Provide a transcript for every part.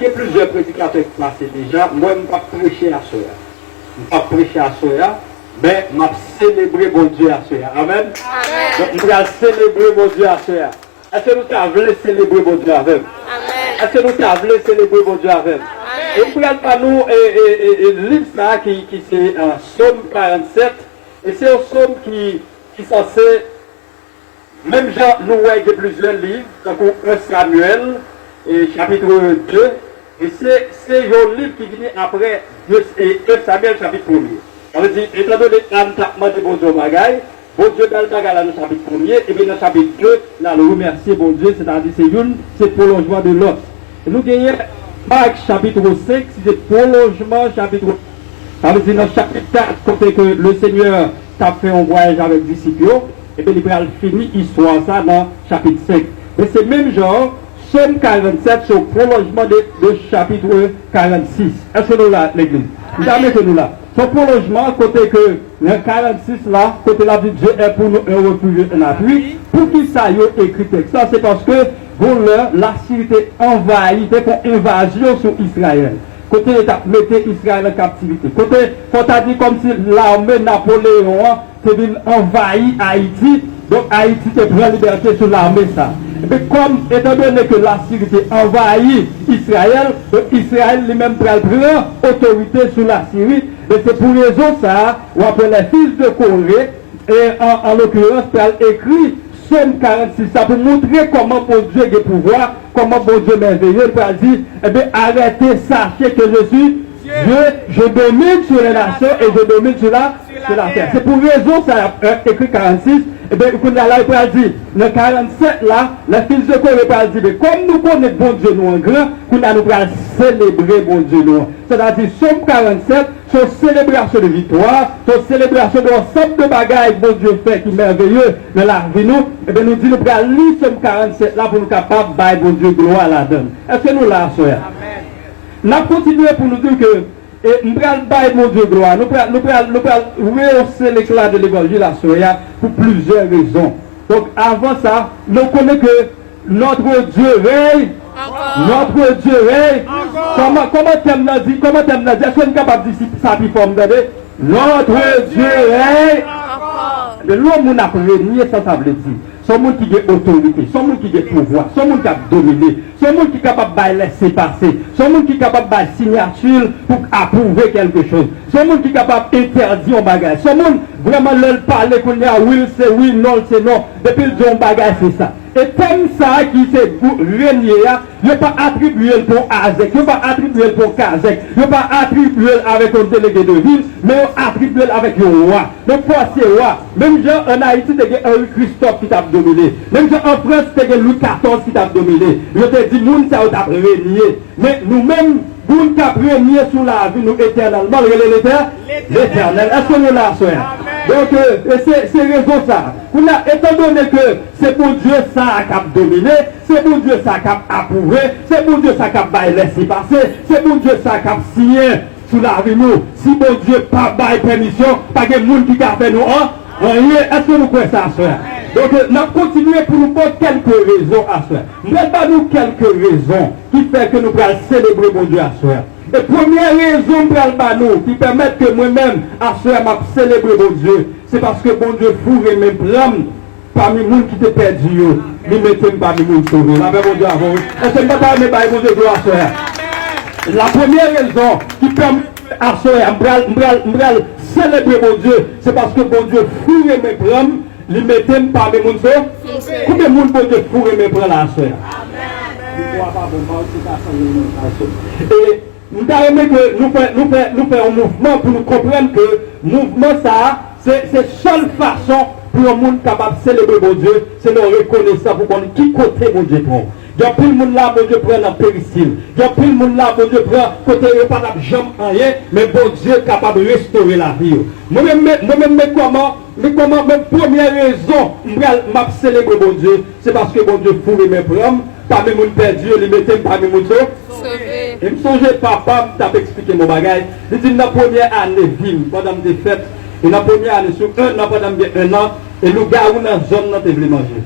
Il y a plusieurs prédicateurs placés déjà. Moi, je ne vais pas prêcher à cela. Je ne vais pas prêcher à cela, mais je vais célébrer mon Dieu à cela. Amen. Donc, je vais célébrer mon Dieu à cela. Est-ce que nous voulons célébrer mon Dieu avec? Est-ce que nous voulons célébrer mon Dieu avec? Et puis, nous le livre là, qui c'est Psaume 47. Et c'est un psaume qui est censé, même genre, nous voyons plusieurs livres, donc 1 Samuel, et chapitre 2. Et c'est un livre qui vient après 2 Samuel chapitre 1er. Ça veut dire, étant donné qu'on a demandé bon Dieu bagaille, bon Dieu dans le bagaille dans le chapitre 1er, et bien dans le chapitre 2, là, le remercier bon Dieu, c'est-à-dire c'est le prolongement de l'autre. Et nous gagnons Marc chapitre 5, c'est le prolongement chapitre 1. Ça veut dire dans le chapitre 4, côté que le Seigneur t'a fait un voyage avec les disciples, et bien il va finir l'histoire ça dans le chapitre 5. Mais c'est même genre, Psaume 47, c'est le prolongement de chapitre 46. Est-ce que nous là, l'église? Nous avons nous là. Son prolongement, côté que le 46 là, côté là, Dieu est pour nous un refuge, un appui. Pour qui ça y est écrit ça? C'est parce que pour l'heure, la Syrie envahie, fait une invasion sur Israël. Côté l'État mettait Israël en captivité. Côté, quand on dit comme si l'armée Napoléon s'est envahi Haïti, donc Haïti te prend liberté sur l'armée ça. Mais comme, étant donné que la Syrie envahit Israël, donc Israël lui-même prend autorité sur la Syrie, et c'est pour raison ça, ou après les fils de Corée, et en l'occurrence, prend écrit Psaume 46, ça pour montrer comment bon Dieu a le pouvoir, comment bon Dieu merveilleux, il va dire, eh bien, arrêtez, sachez que je suis Dieu, je domine sur les nations et je domine sur la terre. C'est pour raison, ça écrit 46, et bien, il va dire, le 47 là, les fils de Corée va dire, mais comme nous connaissons bon Dieu nous en grand, nous allons célébrer bon Dieu nous. C'est-à-dire, Psaume 47, c'est une célébration de victoire, c'est une célébration de l'ensemble de bagailles que bon Dieu fait qui est merveilleux dans la vie nous. Et bien, nous disons, nous allons lire Psaume 47 là pour nous capables de bailler bon Dieu gloire la donne. Est-ce que nous l'avons, soeur? Nous allons continuer pour nous dire que nous allons bailler mon Dieu gloire. Nous allons rehausser l'éclat de l'évangile à soeur pour plusieurs raisons. Donc, avant ça, nous connaissons que notre Dieu règne. Notre Dieu règne. Comment t'aimes la dire? Comment t'aimes la dire? Est-ce qu'on est capable de dire ça puis forme d'aider? Notre Dieu règne. Mais l'homme n'a pas régné, ça veut dire. Son monde qui a autorité, son monde qui a pouvoir, son monde qui a dominé, son monde qui est capable de laisser passer, son monde qui est capable de signature pour approuver quelque chose, son monde qui est capable d'interdire un bagage, son monde vraiment leur parler qu'on a oui c'est oui, non c'est non, depuis le jour un bagage c'est ça. Et comme ça qui c'est régner, il ne pas attribué pour Azek, il ne pas attribué pour Kazek, il ne pas attribué avec un délégué de ville, mais attribué avec un roi. Donc pour ces rois, même genre en Haïti, il y a un Christophe qui t'a dominé. Même genre en France, il y a Louis XIV qui t'a dominé. Je te dis, nous, ça t'a régné. Mais nous-mêmes, nous qui avons régné sur la vie, nous éternellement, l'éternel. Est-ce que nous l'avons fait? Donc, c'est raison ça. Étant donné que c'est pour Dieu ça qui a dominé, c'est pour Dieu ça qui a approuvé, c'est pour Dieu ça qui a laissé passer, c'est pour Dieu ça qui a signé sur la vie nous. Si bon Dieu pas bail permission, pas de monde qui a fait nous est-ce que nous croyez ça, soeur? Donc, nous continuons pour nous prendre quelques raisons à soeur. Nous pas nous quelques raisons qui fait que nous pouvons célébrer mon Dieu à soeur. Et première raison pour nous qui permet que moi-même à soeur m'a célébré mon Dieu, c'est parce que mon Dieu fourre mes blâmes parmi les gens qui te perdu, ils mettent parmi les gens sauvés. La mon Dieu avant. Est-ce que nous ne pouvons pas mon Dieu à soeur? La première raison qui permet à soeur, célébrer mon Dieu, c'est parce que mon Dieu fourre mes blâmes, ils mettent parmi les gens sauvés. Combien de monde bon Dieu fourre mes blâmes à soeur? Et nous avons aimé que nous faisons un mouvement pour nous comprendre que le mouvement ça, c'est la seule façon pour un monde capable de célébrer mon Dieu, c'est de reconnaître ça pour qu'on qui côté mon Dieu prend. Il y a plus de monde là, mon Dieu prend la péristyle. Il y a plus de monde là, mon Dieu prend côté pas la jambe rien, mais bon Dieu est capable de restaurer la vie. Moi-même, comment, même première raison, m'a célébrer mon Dieu, c'est parce que mon Dieu fourre mes problèmes, parmi les gens perdus, les mettez parmi les gens sauvés. Et je me songeais, papa, t'a expliqué mon bagage. Il dit, dans la première année, pendant des fêtes, et dans la première année, sur un an, pendant un an, et nous gars, dans la zone, nous devons manger.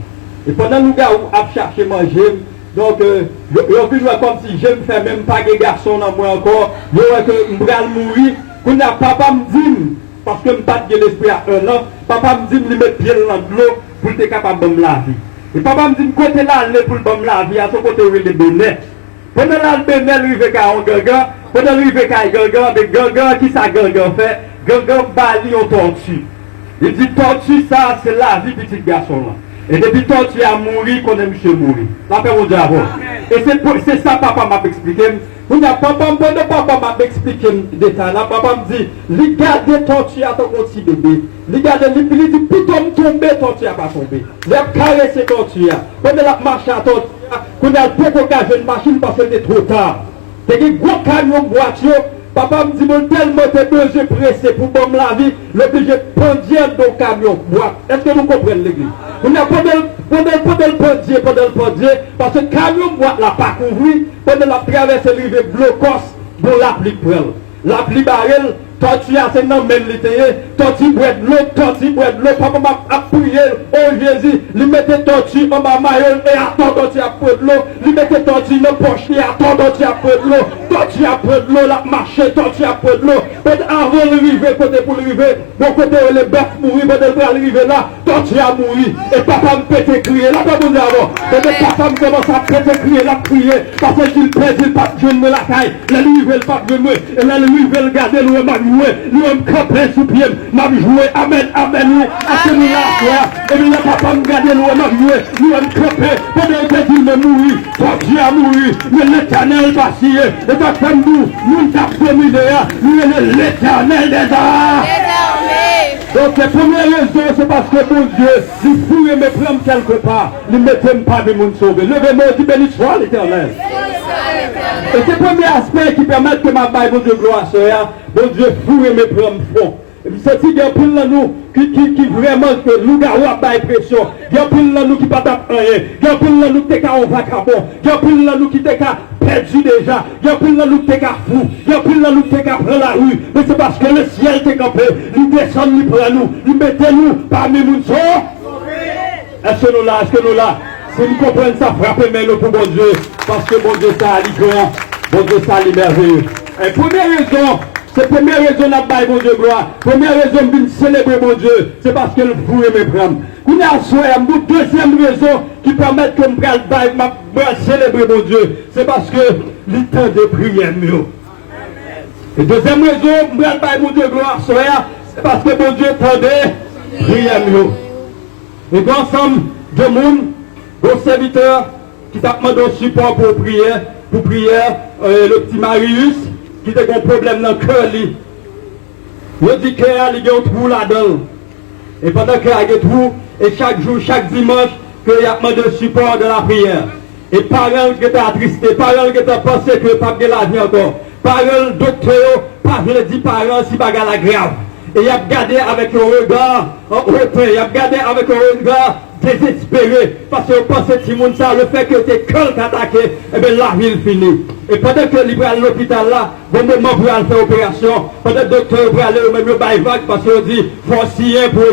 Et pendant nous gars, à chercher manger, Donc, je vois comme si je ne fais même pas de garçon dans moi encore. Je vois que je vais mourir. Quand papa me dit, parce que je n'ai pas de l'esprit à un an, papa me dit de mettre pied dans l'eau pour être capable de me laver. Et papa me dit, côté là, pour me laver, à son côté, il est béné. Pendant là, le béné, il fait un gaga. Pendant lui, il fait un gaga, mais gaga, qui ça gaga fait? Gaga, bali, on tortue. Il dit, tortue, ça, c'est la vie petit garçon là. Et depuis que tu as mouru, qu'on aime chez mourir. La paix au diable. Et c'est ça papa m'a expliqué. Papa m'a expliqué le détail là. Papa me dit, regardez tortue à ton petit bébé. Regardez, il dit, plutôt tomber, tortue à pas tomber. Il a caressé tortue. Quand il a marché à tortue, quand il a beaucoup de machine parce que c'était trop tard. Il y a un gros camion de voiture. Papa me dit, tellement t'es besoin pressé pour me laver, l'obligé de prendre dans le camion. Est-ce que vous comprenez l'église? On a pendant le pendier, parce que le camion boîte l'a pas couvert, pendant la traverse le rive blocos, pour l'applique pour elle. L'applique barrel, tortue à ses noms même l'été, tortue boîte de l'eau, papa m'a prié, oh Jésus, lui mettez tortue en bas maillot et attend tortue à prendre de l'eau, lui mettez tortue dans la poche et attend tortue à prendre de l'eau, tortue à prendre de l'eau, la marché, tortue à prendre de l'eau, avant de river, côté pour river, bon côté où les bœufs mourir, pendant de arriver là, tortue à mourir, et papa me pète crier, là pas vous avant, papa me commence à pète crier, là crier, parce qu'il pèse, il pas de me la caille, là lui veut pas de moi, et là lui veut le garder, lui m'a joué, lui m'a campé sous pied, m'a joué, amen, amen, à ce moment-là, et puis là papa me garder, lui m'a joué, lui m'a campé, pendant qu'il me mourir, tortue à mourir, mais l'éternel va scier, et ta femme nous t'a promis d'ailleurs, lui est l'éternel des arts. Donc la première raison, c'est parce que mon Dieu, il pourrait me prendre quelque part, il ne me t'aime pas de me sauver. Levez-moi et dis béni soit l'éternel. Et c'est le premier aspect qui permet que ma baille, mon Dieu, gloire soit, mon Dieu, pourrait me prendre fond. Et puis c'est qu'il y a plus de nous qui vraiment que nous avons pas pression. Il y a plus de nous qui ne pas rien. Il y a plus de nous qui sont en vagabond. Il y a plus de nous qui sont perdu déjà. Il y a plus de nous qui sont fou. Il y a plus de nous qui sont prendre la rue. Mais c'est parce que le ciel est campé. Il descend, il prend nous. Il mettez nous parmi nous. Est-ce que nous là? Est-ce que nous là? Si nous comprenons ça, frappez nous pour bon Dieu. Parce que bon Dieu, ça a grand. Bon Dieu, ça a merveilleux. Et première raison. C'est la première raison de mon Dieu gloire. Première raison de célébrer mon Dieu, c'est parce que le fou est me prendre. Nous avons une deuxième raison qui permet que je célébrer mon Dieu, c'est parce que le temps de prière mieux. Et deuxième raison, je mon Dieu gloire, c'est parce que mon Dieu tendait prière mieux. Et l'ensemble de monde, vos serviteurs qui t'a demandé un support pour prier, le petit Marius, qui a un problème dans le cœur. Il dit qu'il y a un trou là-dedans. Et pendant qu'il y a un trou, et chaque jour, chaque dimanche, qu'il y a demandé le support de la prière. Et parents qui étaient attristés, parents qui étaient pensés que le pape de la vie encore. Parents, docteur, pas je le dis parents si bagarre la grave. Et il a regardé avec un regard, il a regardé avec un regard désespéré, parce que pense que tout le monde ça, le fait que tes cœurs attaqué, et bien la ville finit. Et pendant que il va à l'hôpital là, bon moment pour aller faire opération, pendant que le docteur va aller au même bail-vac, parce qu'on dit, il faut signer pour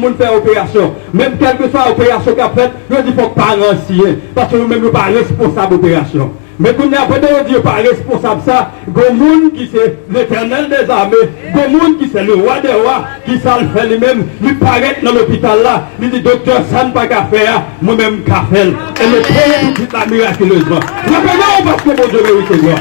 nous faire opération. Même quelle que soit l'opération qu'a faite, il dit, il faut pas signer, parce que nous-mêmes, nous ne sommes pas responsables de l'opération. Mais quand on a pas Dieu pas responsable ça, il y a un monde qui c'est l'éternel des armées, il y a un monde qui c'est le roi des rois, qui ça le fait lui-même, lui paraît dans l'hôpital là, il dit docteur ça ne pas qu'à faire, moi-même qu'à faire. Et le premier tout là miraculeusement. Rappelons parce que mon Dieu mérite gloire.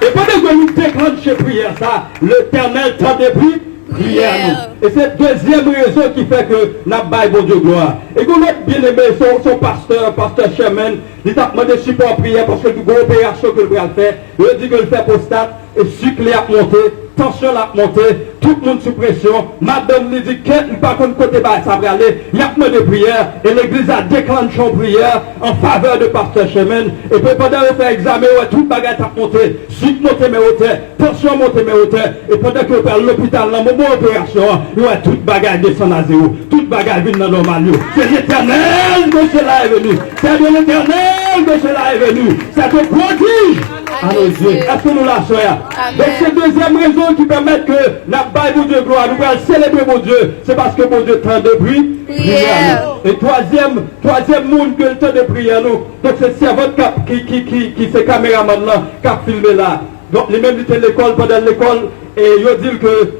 Et pendant que nous déclenchons prière ça, l'éternel tend des prix. Prière nous. Et c'est la deuxième raison qui fait que nous avons bon Dieu gloire. Et que notre bien-aimé, son pasteur Sherman, il t'a demandé support prière parce que nous avons une opération que nous allons faire. Il dit que le fait prostate et sucre a monté, tension a monté, tout le monde sous pression. Madame lui dit que par contre côté bas ça va aller. Il y a demandé prière et l'église a déclenché une prière en faveur de pasteur Sherman. Et puis pendant le faire examen, tout le bagage a monté, sucre monté mais hauteur, tension monté mais hauteur. Et pendant que vous parlez l'hôpital, dans le moment opération, il y a tout bagage descend à zéro, tout bagage vient dans le normal. C'est l'éternel que cela est venu. C'est de l'éternel que cela est venu. C'est un prodige. à nos yeux. Est-ce que nous la soyons? Donc c'est deuxième raison qui permet que la Bible mon Dieu gloire, nous allons célébrer mon Dieu. C'est parce que mon Dieu tend de prière. Et troisième monde que le temps de prière nous. Donc c'est servante qui c'est caméraman là, qui a filmé là. Donc les mêmes étaient l'école, pendant l'école, et ils disent que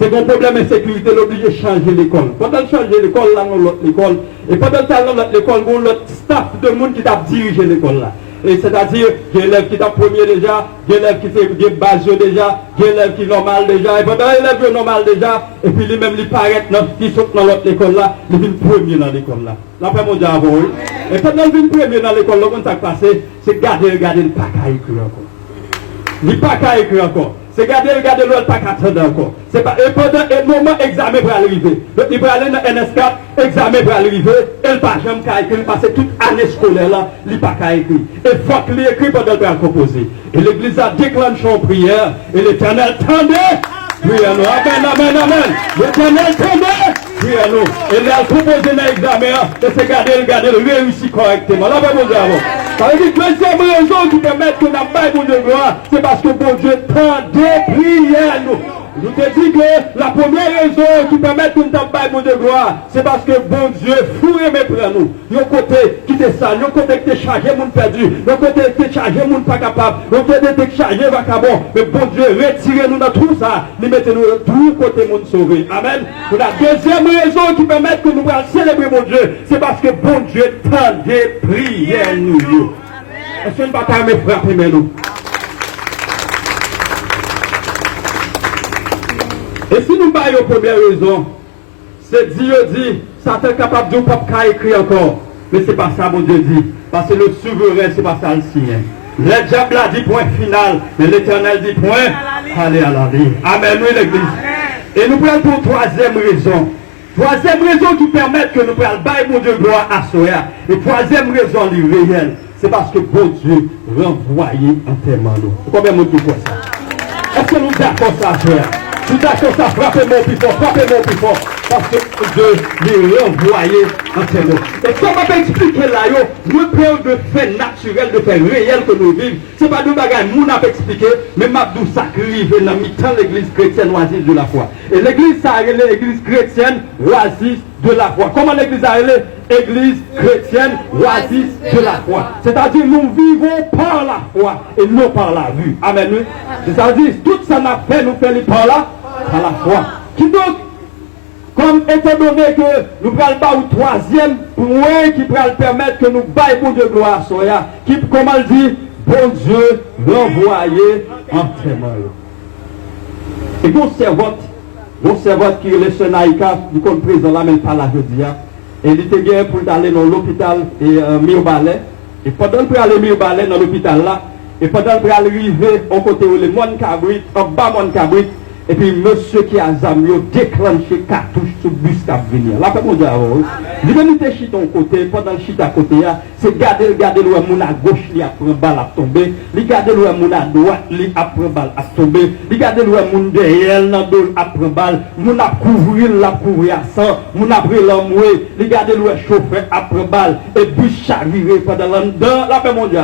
c'est un problème de sécurité, l'obligé de changer l'école. Pendant changer l'école, là, on l'autre l'école. Et pendant ce temps, l'autre l'école, on l'autre staff de monde qui t'a dirigé l'école là. Et c'est-à-dire, il y a l'élève qui t'a premier déjà, il y a l'élève qui fait base déjà, il y a l'élève qui est normal déjà, et pendant l'élève qui est normal déjà, et puis lui-même, il paraît qui saute dans l'autre école là, il vient premier dans l'école là. L'après mon Dieu avant, oui. Et pendant qu'il vient premier dans l'école là, quand ça passe, c'est garder le pas qu'à écrire encore. Il pas qu'à écrire encore. C'est garder l'autre pas qu'à attendre encore. C'est pas, et pendant un moment, examen pour arriver. Donc il va aller dans NS4, examen pour arriver, et le pas jamais qu'à écrire, parce que toute année scolaire là, il pas qu'à écrire. Et il faut qu'il écrit pendant le temps composé. Et l'église a déclenché en prière, et l'Éternel tendait. Priez-nous. Amen, amen. L'Éternel tendait. Priez-nous. Et il a proposé dans l'examen, et c'est garder le réussi correctement. Là, bon Dieu avant. Ça veut dire que la deuxième raison qui permet que nous n'avons pas bon Dieu gloire, c'est parce que bon Dieu tendait prière nous. Je te dis que la première raison qui permet que nous n'avons pas bon Dieu gloire, c'est parce que bon Dieu fourre mes pour nous. Yon côté qui te sale, yon côté qui te chargé, moun perdu, yon côté qui te chargé, moun pas capable, yon côté qui te chargé, vacabon. Mais bon Dieu, retirez-nous dans tout ça, nous mettez-nous de tout côté moun sauvé. Amen. Pour la deuxième raison qui permet que nous puissions célébrer mon Dieu, c'est parce que bon Dieu tendait prière nous. Est-ce que nous ne pas me frapper nous? Et si nous baillons la première raison, c'est Dieu dit, Satan est capable de ne pas écrire encore. Mais ce n'est pas ça, mon Dieu dit. Parce que le souverain, ce n'est pas ça le signe. Le diable a dit point final, mais l'Éternel dit point. Allez à la vie. Amen, oui, l'Église. Et nous prenons pour troisième raison. Troisième raison qui permet que nous prenions bailler mon Dieu gloire à Soya. Et troisième raison, réelle, c'est parce que bon Dieu renvoyé entièrement nous. Combien de monde qui voit ça? Est-ce que nous d'accord ça, Soya? Tout à fait, ça frappez-moi plus fort, parce que Dieu l'est renvoyé entièrement. Et comme on peut expliquer là, nous prenons de faits naturels, de faits réels que nous vivons. Ce n'est pas de bagages que nous n'avons expliqué, mais Mabdou sacrifié dans mi-temps l'église chrétienne oasis de la foi. Et l'église, ça a l'église chrétienne oasis de la foi. Comment l'église a l'église chrétienne oasis de la foi. C'est-à-dire nous vivons par la foi et non par la vue. Amen. C'est-à-dire tout ça n'a fait, nous faisons par la foi. Qui donc, comme étant donné que nous prenons pas au troisième point qui pourra permettre que nous baillons de gloire à Soya, qui, comme elle dit, bon Dieu, renvoyé entièrement. Et mon servante qui est le Senaïka, du compte présent là, même pas la jeudi, et il était bien pour aller dans l'hôpital et Mirbalais. Et pendant qu'il aller Mirbalais dans l'hôpital là, et pendant qu'il arriver au côté où les monde cabrit, en bas monde cabrit, et puis monsieur qui a zamio déclenché cartouche sur le bus qui a venir. Là, mon Dieu, il vient de chiter ton côté, pendant le chita à côté, c'est garder le moun à gauche, il a pris balle à tomber, il garde le moun à droite, il a pris balle à tomber, il garde le moun derrière, il a pris balle, moun a couvrir à sang, moun a pris l'amoué, il garde le chauffeur à pris balle, et bus chaviré pendant l'an, là, mon Dieu,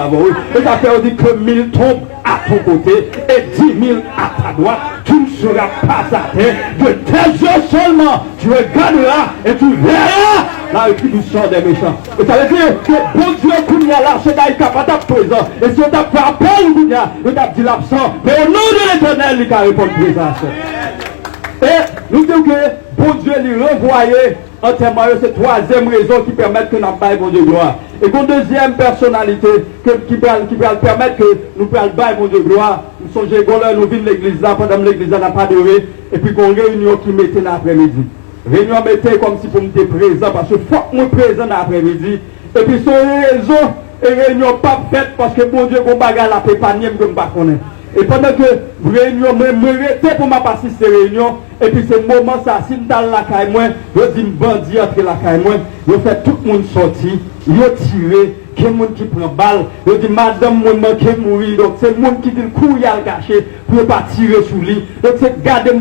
et ça fait dire que 1000 tombent à ton côté, et 10 000 à ta droite, tu ne seras pas à terre, de tes yeux seulement, tu regarderas et tu verras la rétribution des méchants. Et ça veut dire que bon Dieu, Kounia là, c'est d'ailleurs capable d'être présent. Et si on t'a fait appel, Kounia, on t'a dit l'absent, mais au nom de l'Éternel, il a répondu présence. Et nous disons que bon Dieu lui renvoyé entièrement, c'est la troisième raison qui permet que nous baillons bon Dieu gloire. Et une deuxième personnalité qui va permettre que nous baillons bon Dieu gloire. Nous sommes nous venons de l'église là, pendant l'église n'a pas duré, et puis qu'on réunion qui mettait l'après-midi. Réunion mettait comme si pour me être présent, parce que faut que nous présent l'après-midi. Et puis son raison, et réunion pas faite parce que bon Dieu, qu'on bagarre la pépanier, je ne sais pas connaître. Et pendant que réunion me rester pour ma participer à cette réunion, et puis c'est le moment ça, si dans la caille moi, je dis bandit entre la caille moi, je fais tout le monde sortir, je tire, qu'il y a monde qui prend balle, je dis madame moi manque mourir, donc c'est le monde qui dit le coup il a caché pour ne pas tirer sur lui. Donc c'est garder,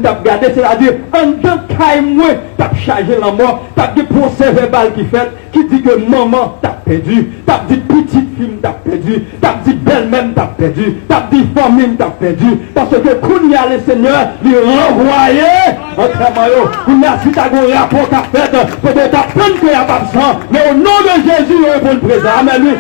c'est-à-dire en tant que caille moi, t'as chargé la mort, t'as des procès verbal qui fait, qui dit que maman t'a perdu, t'as dit petite fille t'a perdu, t'as dit belle-même t'a perdu, t'as dit famille t'a perdu, parce que quand il y a le Seigneur, il renvoyé entraînement, il y a si t'as un rapport qu'a fait, peut-être t'as peine qu'il n'y a pas de sang, mais au nom de Jésus, il répond présent. Amen.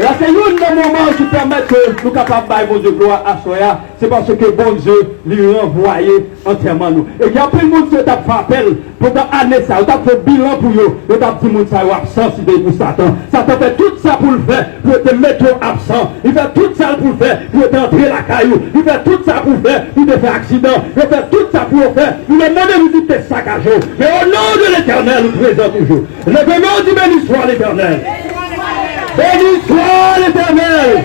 Là, c'est un moment qui permet que nous sommes capables de bon Dieu gloire à Soya. C'est parce que bon Dieu lui renvoyé entièrement nous. Et il y a plein de monde qui t'a fait appel pendant l'année ça. On t'a fait bilan pour eux. On t'a dit que ça est absent pour Satan. Satan fait tout ça pour le faire, pour te mettre absent. Il fait tout ça pour le faire, pour t'entrer la caillou. Il fait tout ça pour le faire, pour te faire accident. Il fait tout ça pour le faire. Il a demandé de vous dire sac à jour. Mais au nom de l'Éternel, nous présent toujours. Le nom du béni soit l'Éternel. Béni soit l'Éternel.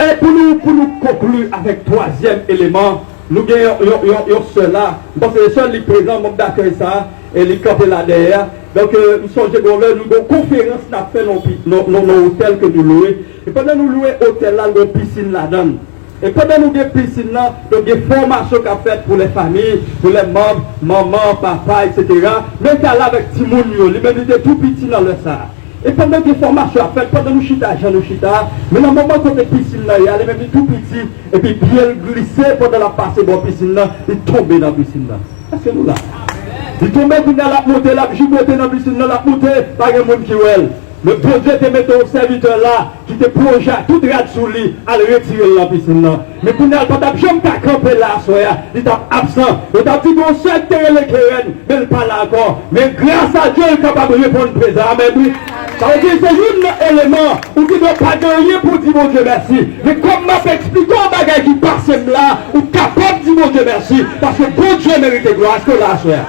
Et pour nous conclure avec troisième élément, nous avons cela. Donc c'est le seul qui est présent, nous d'accueillir ça, et il est là derrière. Donc nous sommes nous avons une conférence nous fait dans l'hôtel que nous louons. Et pendant nous louons l'hôtel là, nous avons une piscine là-dedans. Et pendant nous avons une piscine là, nous avons des formations qu'a faites pour les familles, pour les membres, maman, papa, etc. Même qu'à là avec Timoun, lui-même il était tout petit dans le ça. Et pendant que les formations à faire, pendant nous chita, mais dans le moment où les piscines là, il y a même tout petit, et puis bien glissé pendant la passée dans la piscine là, il tombait dans la piscine là. C'est nous là. Il tombait dans la montée, la jugoté dans la piscine là, la montée, par un monde qui est. Le bon Dieu te met au serviteur là, qui te plonge tout rad sous lui, à le retirer dans la piscine là. Mais pour nous, quand tu as jamais campé là, il est absent. Il t'a dit qu'on sait que l'éclairage, mais il n'est pas là encore. Mais grâce à Dieu, il est capable de répondre présent. Amen. Ça veut dire que c'est un élément où tu ne dois pas gagner pour dire mon Dieu merci. Mais comme m'a expliqué un bagage qui passe là, ou capable de dire mon Dieu merci, parce que bon Dieu mérite gloire. Est-ce que là, frère?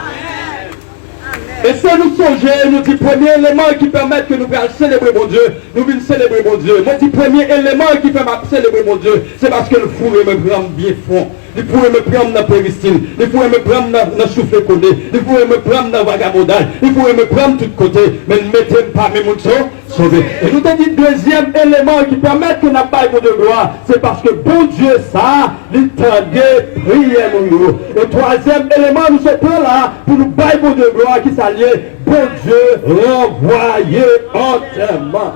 Et ça nous songeons, nous dit premier élément qui permet que nous puissions célébrer mon Dieu, nous voulons célébrer mon Dieu. Moi, dit premier élément qui permet de célébrer mon Dieu, c'est parce que le four me prend bien fond. Il pourrait me prendre dans la péristyle, il pourrait me prendre dans le souffle condé, il pourrait me prendre dans le vagabondage, il pourrait me prendre de tous côtés, mais ne mettez pas mes mots sauvés. Et nous avons dit deuxième élément qui permet que nous n'ayons pas de gloire, c'est parce que bon Dieu, ça, il tendait prière. Et troisième élément, nous sommes là pour nous bailler de gloire qui s'allie, bon Dieu, renvoyé entièrement.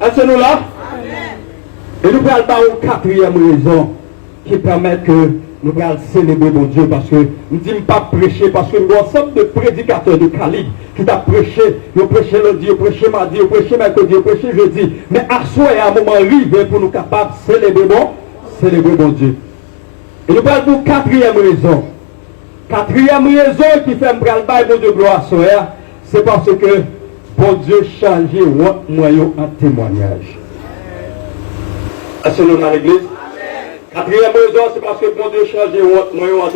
Est-ce que nous là? Et nous allons parler aux quatrième raison qui permet que nous allons célébrer mon Dieu, parce que nous ne disons pas prêcher, parce que nous avons un ensemble de prédicateurs de calibre qui ont prêché, ils ont prêché lundi, ils ont prêché mardi, ils ont prêché mercredi, ils ont prêché jeudi. Mais à soi, il y a un moment arrivé pour nous capables de célébrer mon Dieu. Et nous allons pour quatrième raison. Quatrième raison qui fait me prendre mon Dieu gloire, c'est parce que bon Dieu change votre moyen en témoignage. Est-ce que nous dans l'église? Quatrième raison, c'est parce que bon Dieu change votre moyen en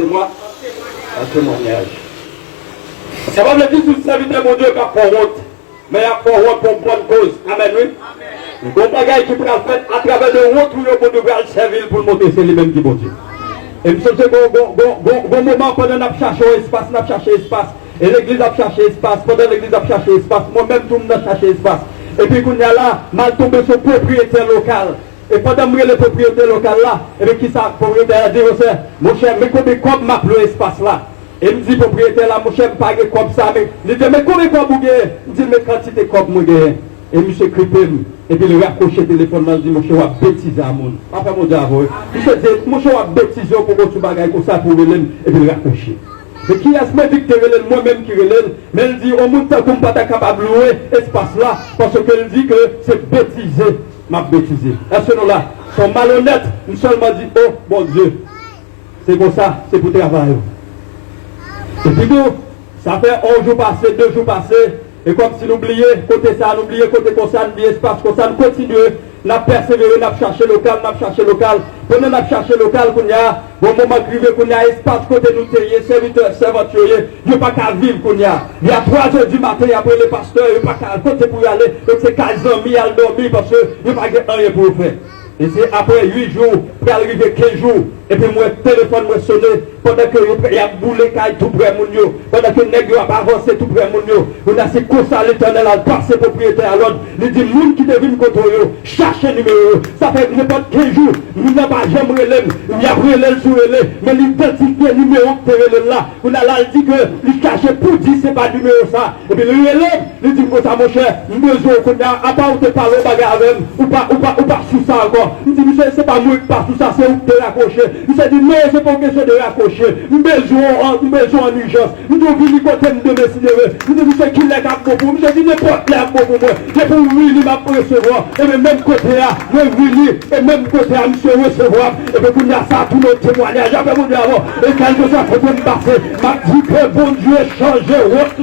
témoignage. C'est pas le dire que vous serviteur mon Dieu qui a fait honte, mais il a fait honte pour une bonne cause. Amen, oui. Le bon bagage qui peut faire à travers de honte, pour nous faire servir pour le montrer, c'est lui-même qui est bon Dieu. Et nous sommes bon moment pendant que nous cherchons espace, et l'église a cherché espace, pendant l'église a cherché espace, moi-même tout le monde a cherché espace. Et puis, quand il y a là, mal tombé sur le propriétaire local. Et pendant que le propriétaire local là, et bien qui ça, propriétaire a dit, mon cher, mais combien m'a plu l'espace là? Et il me dit, propriétaire là, mon cher, pas comme ça, mais il dit, mais combien vous gagnez? Il dit, mais quantité comme moi gagne. Et monsieur crippé, et puis il raccroché le téléphone, il dit, mon cher, on va bêtiser à mon. Enfin, mon Dieu, il se dit, mon cher, on va bêtiser pour que tu bagailles comme ça pour le et puis il raccroché. Mais qui est-ce que je moi-même qui relève, mais il dit, au monde, comme pas capable de louer espace là, parce qu'il dit que c'est bêtiser. M'a bêtisé. Est-ce que nous là, sont malhonnêtes, nous seulement dit, oh bon Dieu, c'est comme ça, c'est pour travailler. Et puis nous, ça fait 11 jours passés, 2 jours passés, et comme si nous oublions, côté ça, nous oublions, côté comme ça, nous espace, comme ça, nous continuons, nous persévéré, nous cherché local, pendant nous cherché local, qu'on y a, bon moment privé, qu'on y a espace, côté nous terriers, serviteurs, servanturiers, il n'y a pas qu'à vivre, qu'on y a. Il y a 3 heures du matin, après les pasteurs, il n'y a pas qu'à côté pour y aller, donc c'est 15 ans, il y a dormi, parce qu'il n'y a pas rien pour faire. Et c'est après 8 jours, pour arriver 15 jours, et puis moi, téléphone m'a sonné, pendant que il y a boulé tout près mon yo, pendant que le nègre a avancé tout près mon yo, on a c'est comme ça l'Éternel a passé propriétaire à l'autre, il dit, moun qui devine contre eux, cherchez numéro, ça fait n'importe 15 jours, nous n'avons pas jamais relève, il y a relève sur relève, mais l'identité numéro que relève là, on a là, il dit que, il cache pour dire, c'est pas numéro ça, et puis le relève, il dit, moi ça mon cher, nous besoin qu'on a, à part où te parler bagarre avec, ou pas sous ça encore, il dit, monsieur, c'est pas moi qui passe tout ça, c'est où te raccrocher, il s'est dit, non, c'est pas une question de raccrocher, nous besoin en urgence, nous devons venir côté de me signaler, nous devons dire qu'il est à pour nous, je dis n'importe quoi pour moi, c'est pour lui, il m'a recevoir, et même côté là, et même côté là, monsieur recevoir, et puis qu'on a ça, tout notre témoignage, j'avais vous dire avant, et quelque chose pour me passer, m'a dit que bon Dieu change votre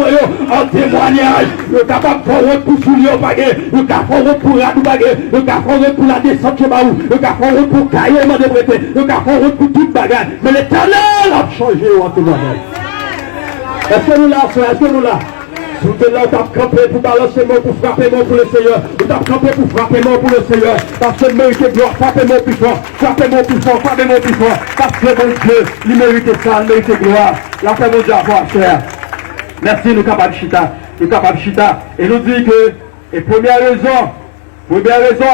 en témoignage, le capable de faire votre pour soulier au baguette, le capable de pour la baguette, le capable pour la descente chez Baou, le capable pour cailler mon déprêté, le capable pour toute bagarre, mais l'Éternel a changé en témoignage. Est-ce que nous là, est-ce que nous là? Tout est là, on t'a campé pour balancer mon, pour frapper mon pour le Seigneur. On t'a campé pour frapper mon pour le Seigneur. Parce que mérite gloire, frapper mon plus fort, frapper mon plus fort, frapper mon plus fort. Parce que mon Dieu, il mérite ça, il mérite gloire. La fait mon Dieu à voir, frère. Merci, nous capables chita. Nous capables chita. Et nous dit que, et première raison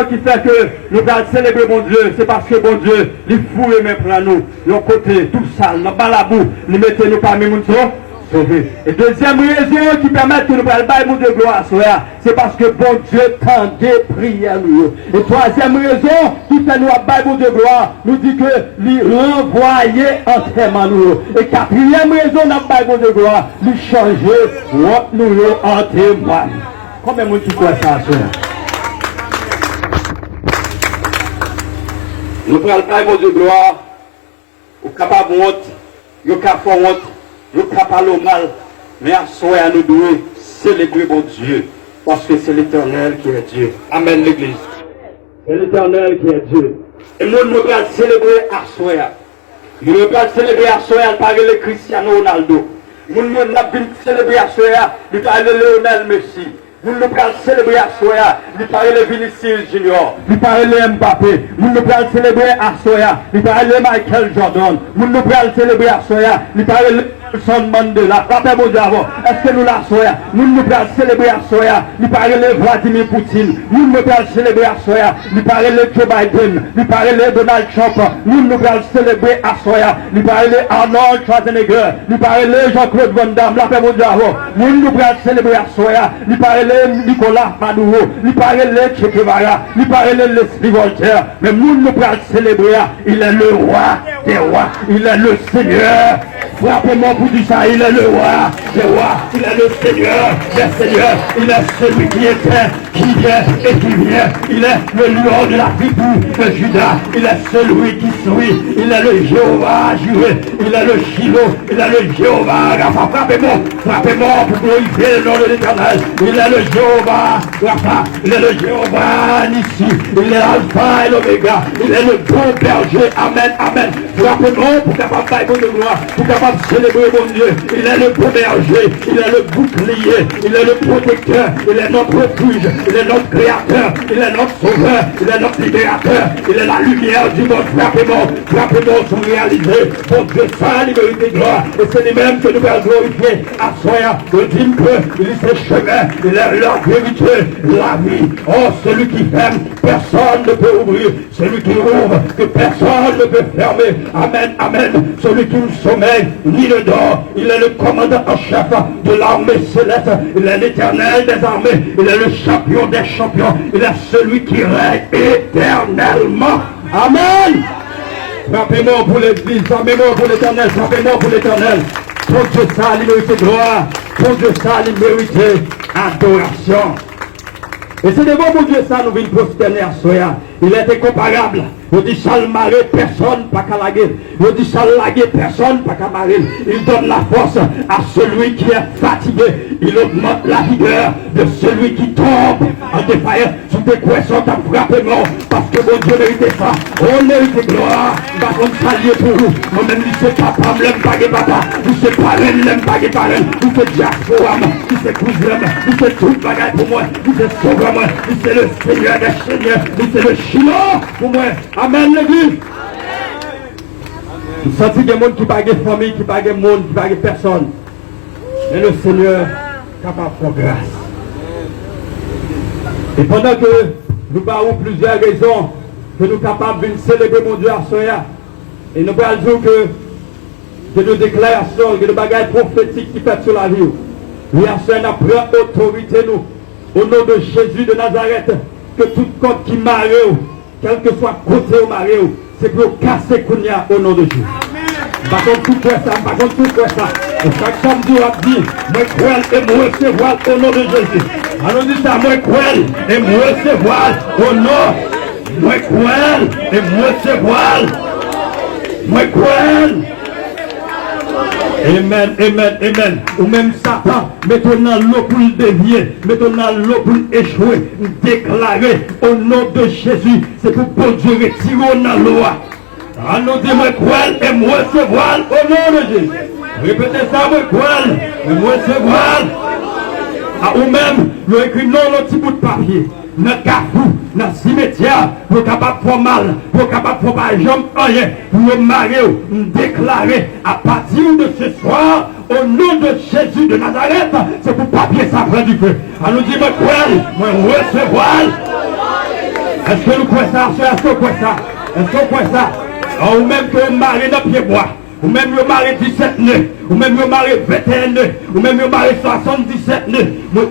qui fait que nous allons célébrer mon Dieu, c'est parce que mon Dieu, il fout et met pour nous, nos côtés, tout sale, nos balabous, nous mettez nous parmi nous sauver. Et deuxième raison qui permet que nous allons bailler mon Dieu gloire, c'est parce que bon Dieu tendait prière nous. Et troisième raison qui fait nous bailler mon Dieu gloire, nous dit que lui renvoyer entraînement nous. Et quatrième raison nous bailler mon Dieu gloire, lui changer nous en témoigne. Combien de monde qui croit ça, soeur? Nous prenons mon Dieu gloire, nous sommes capables de honte, nous sommes capables de honte, nous sommes capables de mal, mais à soi, nous devons célébrer mon Dieu, parce que c'est l'Éternel qui est Dieu. Amen, l'Église. C'est l'Éternel qui est Dieu. Et nous devons célébrer à soi. Nous devons célébrer à soi, par le Cristiano Ronaldo. Nous devons célébrer à soi, par le Lionel Messi. Nous nous pouvons célébrer à Soya, nous parlons de Vinicius Junior, nous parlons de Mbappé, nous nous pouvons célébrer à Soya, nous parlons de Michael Jordan, nous nous pouvons célébrer à Soya, nous parlons de Nelson Mandela. Rappelez-moi d'abord, est-ce que nous la Soya, nous nous pouvons célébrer à Soya, nous parlons de Vladimir Poutine, nous nous pouvons célébrer à Soya, nous parlons de Joe Biden, nous parlons de Donald Trump, nous nous pouvons célébrer à Soya, nous parlons de Arnold Schwarzenegger, nous parlons de Jean-Claude Van Damme. Rappelez-moi d'abord, nous nous pouvons célébrer à Soya, nous parlons Nicolas Maduro, lui parler de Che Guevara, lui parler de l'esprit Voltaire, mais nous ne pouvons célébrer, il est le roi des rois, il est le Seigneur. Frappez-moi pour dire ça, il est le roi des rois, il est le Seigneur des seigneurs, il est celui qui était, qui vient et qui vient, il est le lion de la tribu de Judas, il est celui qui suit, il est le Jéhovah juré, il est le Shiloh, il est le Jéhovah. Frappez-moi pour glorifier le nom de l'Éternel, il est le Jéhovah Rapha, il est le Jéhovah Nissi, il est l'Alpha et l'Oméga, il est le bon berger. Amen, amen. Frappez-moi pour capable de gloire, pour capable de célébrer mon Dieu. Il est le bon berger, il est le bouclier, il est le protecteur, il est notre refuge, il est notre créateur, il est notre sauveur, il est notre libérateur, il est la lumière du monde. Frappez-moi sont réalisés. Pour Dieu ça, il mérite gloire. Et c'est lui-même que nous allons glorifier à soi. Nous disons qu'il est ce chemin, il est la vérité, la vie. Oh, celui qui ferme, personne ne peut ouvrir. Celui qui ouvre, que personne ne peut fermer. Amen, amen. Celui qui ne sommeille, ni ne dort. Il est le commandant en chef de l'armée céleste. Il est l'Éternel des armées. Il est le champion des champions. Il est celui qui règne éternellement. Amen. Frappez-moi pour l'Église, frappez-moi pour l'Éternel, frappez-moi pour l'Éternel. Pour Dieu ça, il mérite gloire. Pour Dieu ça, il mérite adoration. Et c'est devant mon Dieu ça, nous venons prosterner à Soya. Il est incomparable. Il dit ça le maré, personne pas qu'à laguer. Il dit ça le laguer, personne pas qu'à marrer. Il donne la force à celui qui est fatigué. Il augmente la vigueur de celui qui tombe en défaillance. décoration t'a frappé mort. Parce que mon Dieu méritait ça. On mérite gloire. Par contre, saluer pour vous. Moi-même, je sais papa, je l'aime pas papa. Je sais parrain, je l'aime pas parrain. Je sais diaspora, je sais cousin, je sais tout bagage pour moi. Je sais sauveur, je sais le Seigneur des Seigneurs. Je sais le chinois pour moi. Amen, l'église. Nous sentons qu'il y a des gens qui n'ont pas de famille, qui n'ont pas de monde, qui n'ont pas de personne. Mais le Seigneur est capable de faire grâce. Et pendant que nous parlons plusieurs raisons que nous sommes capables de célébrer mon Dieu à Soya, et nous allons dire que nos déclarations, que nos bagages prophétiques qui fait sur la vie, nous avons pris autorité nous, au nom de Jésus de Nazareth, que tout corps qui marie, quel que soit côté au mari, c'est pour casser Kounia au nom de Jésus. Par contre, tout ça, par contre, tout ça. Et chaque samedi, on dit, moi, crois et moi, recevoir au nom de Jésus. Alors, dit ça, moi, crois et moi, recevoir au nom. Moi, crois et moi, recevoir. Moi, crois. Amen, amen, amen. Ou même Satan, mettons dans l'eau pour le dévier, mettons dans l'eau pour échouer, déclarer au nom de Jésus. C'est pour bon Dieu retirer dans l'eau. Alors dis moi croire et moi recevoir au nom de Jésus. Répétez ça, moi croire et moi recevoir. Ou même, nous écrivons dans petit bout de papier, dans le carrefour, dans le cimetière, pour capable de faire mal, pour capable de faire pas jambe, rien, pour me marier, me déclarer à partir de ce soir, au nom de Jésus de Nazareth, c'est pour papier ça prend du feu. Alors dis moi croire, moi recevoir. Est-ce que nous croyons ça? Est-ce que nous croyons ça? Est-ce que nous croyons ça? Ou même que vous mariez dans pied bois, ou même vous mariez 17 nœuds, ou même vous mariez 21 nœuds, ou même vous mariez 77 nœuds.